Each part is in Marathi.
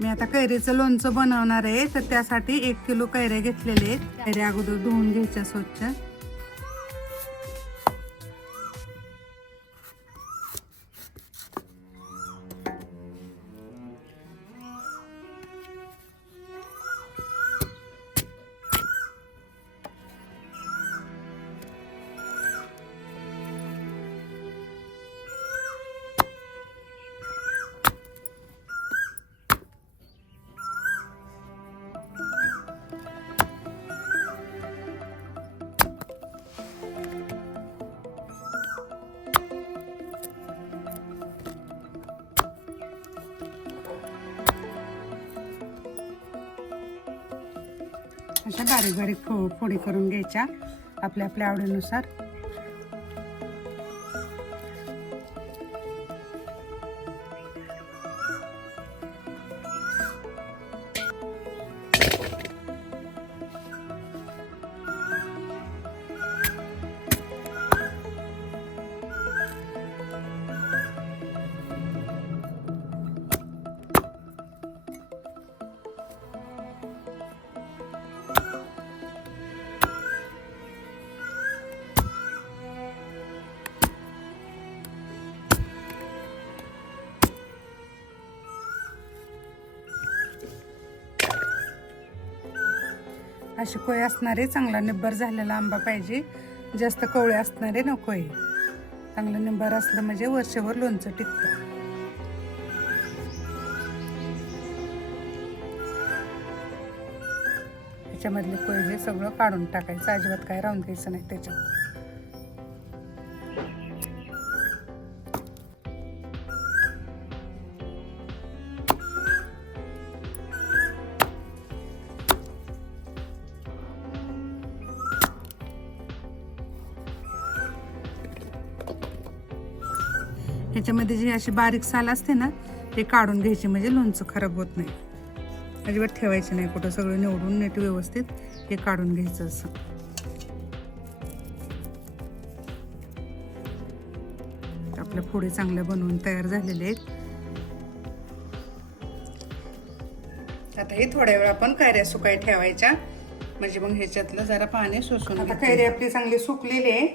मी आता कैरीचं लोणचं बनवणार आहे तर त्यासाठी एक किलो कैऱ्या घेतलेले आहेत. कैऱ्या अगोदर धुवून घ्यायच्या स्वच्छ. अशा बारीक बारीक फो फोडी करून घ्यायच्या आपल्या आपल्या आवडीनुसार. अशी कोय असणारे चांगला निब्बर झालेला आंबा पाहिजे. जास्त कवळे असणारे नको आहे चांगलं निब्बर असलं म्हणजे वर्षभर लोणचं टिकतं. त्याच्यामधले कोय हे सगळं काढून टाकायचं. अजिबात काय राहून द्यायचं नाही त्याच्यात. ह्याच्यामध्ये जी अशी बारीक साल असते ना ते काढून घ्यायची. म्हणजे लोणचं खराब होत नाही. अजिबात ठेवायचं नाही. कुठं सगळं निवडून नीट व्यवस्थित हे काढून घ्यायचं असं. आपल्या फोडी चांगल्या बनवून तयार झालेले आहेत. आता हे थोड्या वेळ आपण कैऱ्या सुकाय ठेवायच्या. म्हणजे मग ह्याच्यातलं जरा पाणी शोषून आता कैरी आपली चांगली सुकलेली आहे.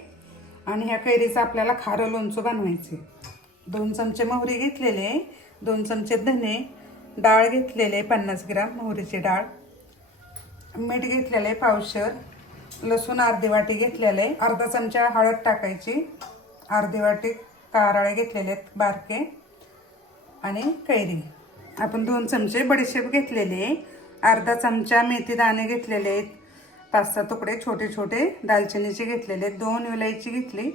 आणि ह्या कैरीचं आपल्याला खारं लोणचं बनवायचे दोन चमचे मोहरी घेतलेले आहे दोन चमचे धने डाळ घेतलेले आहे पन्नास ग्राम मोहरीची डाळ मीठ घेतलेलं आहे पावशर लसूण अर्धी वाटी घेतलेलं आहे अर्धा चमचा हळद टाकायची अर्धी वाटी कारळे घेतलेले आहेत बारके आणि कैरी. आपण दोन चमचे बडीशेप घेतलेले आहे अर्धा चमचा मेथी दाणे घेतलेले आहेत पाच सहा तुकडे छोटे छोटे दालचिनीचे घेतलेले आहेत दोन विलायची घेतली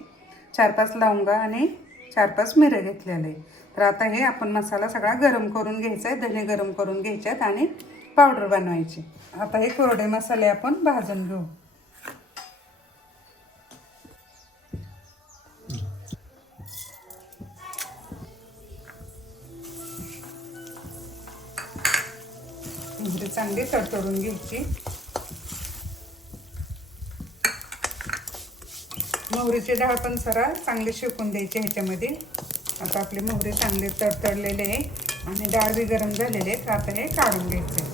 चार पाच लवंगा आणि चार पाच मिरं घेतलेले. तर आता हे आपण मसाला सगळा गरम करून घ्यायचा आहे धने गरम करून घ्यायचे आहेत आणि पावडर बनवायची. आता हे कोरडे मसाले आपण भाजून घेऊ. चांगली तडतडून घ्यायची. मोहरीची डाळ पण सरळ चांगली शिकून द्यायची ह्याच्यामध्ये. आता आपले मोहरी चांगले तडतडलेले आहे आणि डाळ बी गरम झालेले आहेत तर आता हे काढून घ्यायचे.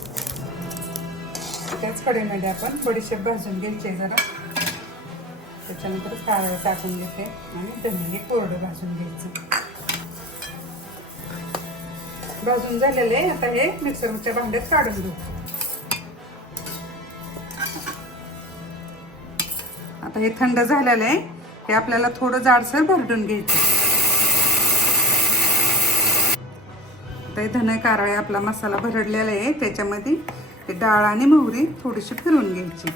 त्याच कडेमध्ये आपण बडीशेप भाजून घ्यायची जरा. त्याच्यानंतर काळ टाकून घेते आणि धने हे कोरडं भाजून घ्यायचं. भाजून झालेले आहे आता हे मिक्सरच्या भांड्यात काढून घेऊ. हे थंड झालेलं आहे. हे आपल्याला थोडं जाडसर भरडून घ्यायचं आता हे धने कारळे आपला मसाला भरडलेला आहे. त्याच्यामध्ये ते डाळ आणि मोहरी थोडीशी फिरवून घ्यायची.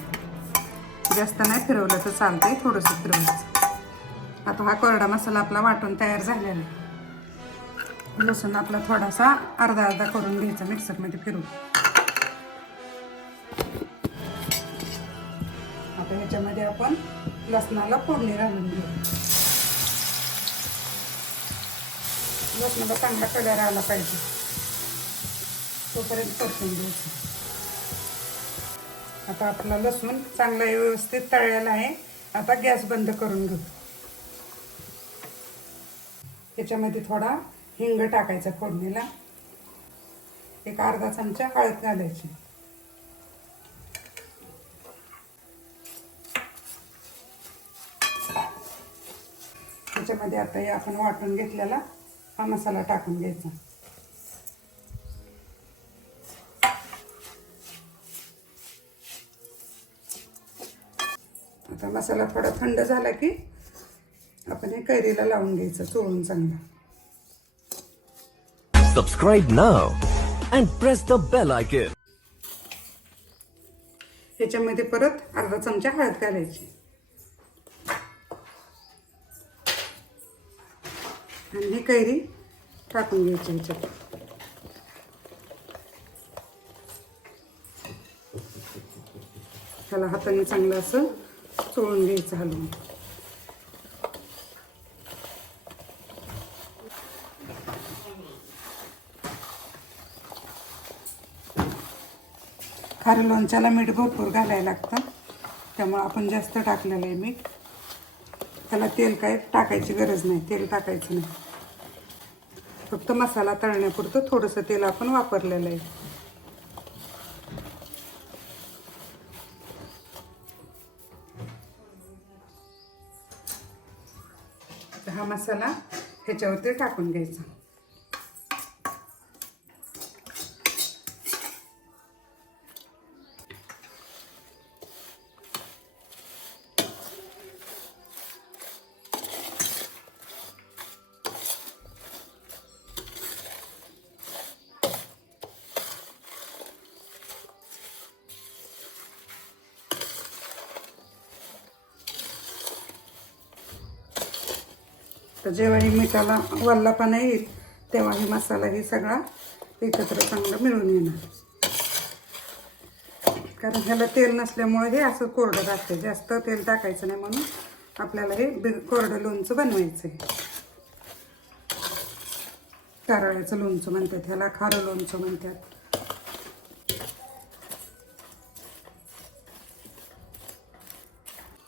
जास्त नाही फिरवलं तर चालतंय थोडंसं फिरवायचं आता हा कोरडा मसाला आपला वाटून तयार झालेला आहे. लसूण आपला थोडासा अर्धा अर्धा करून घ्यायचा मिक्सरमध्ये फिरून. ह्याच्यामध्ये आपण लसणाला फोडणी घालून घेऊ. लसणाला चांगला कलर आला पाहिजे. तोपर्यंत परतून घ्यायचं. आता आपला लसूण चांगला व्यवस्थित तळलेला आहे. आता गॅस बंद करून घेऊ. याच्यामध्ये थोडा हिंग टाकायचा फोडणीला. एक अर्धा चमचा हळद घालायची. त्याच्यामध्ये आता हे आपण वाटून घेतलेला हा मसाला टाकून घ्यायचा. आता मसाला थोडा थंड झाला की आपण हे कैरीला लावून घ्यायचं चोळून चांगलं. Subscribe now and press the bell icon. ह्याच्यामध्ये परत अर्धा चमचा हळद घालायची आणि ही कैरी टाकून घ्यायची ह्याच्यात त्याला हाताने चांगलं असं चोळून घ्यायचं हलवून. खारं लोणच्याला मीठ भरपूर घालायला लागतं. त्यामुळं आपण जास्त टाकलेलं आहे मीठ. त्याला तेल काय टाकायची गरज नाही तेल टाकायचं नाही. फक्त मसाला तळण्यापुरतं थोडंसं तेल आपण वापरलेलं आहे. हा मसाला ह्याच्यावरती टाकून घ्यायचा. तर जेव्हाही मिठाला वल्लापणा येईल तेव्हा हे मसाला हे सगळा एकत्र चांगलं मिळून येणार. कारण ह्याला तेल नसल्यामुळे हे असं कोरडं राहते जास्त तेल टाकायचं नाही म्हणून आपल्याला हे बि कोरडं लोणचं बनवायचं आहे कारळ्याचं लोणचं म्हणतात ह्याला खारं लोणचं म्हणतात.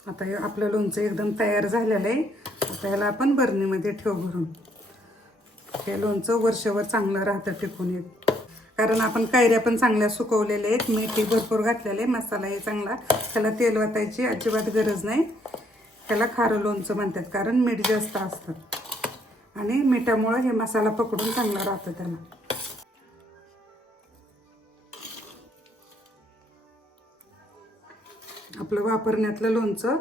आता हे आपलं लोणचं एकदम तयार झालेलं आहे. आता ह्याला आपण बरणीमध्ये ठेव भरून. हे लोणचं वर्षभर चांगलं राहतं टिकून येत कारण आपण कैऱ्या पण चांगल्या सुकवलेल्या आहेत. मीठ हे भरपूर घातलेले आहे. मसाला हे चांगला. त्याला तेल वाटायची अजिबात गरज नाही. त्याला खारं लोणचं म्हणतात. कारण मीठ जास्त असतं. आणि मिठामुळं हे मसाला पकडून चांगला राहतं त्याला. आपलं वापरण्यातलं लोणचं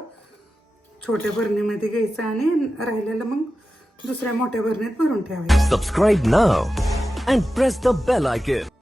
छोट्या भरणीमध्ये घ्यायचं आणि राहिलेलं मग दुसऱ्या मोठ्या भरणीत भरून ठेवायचं. Subscribe now and press the bell icon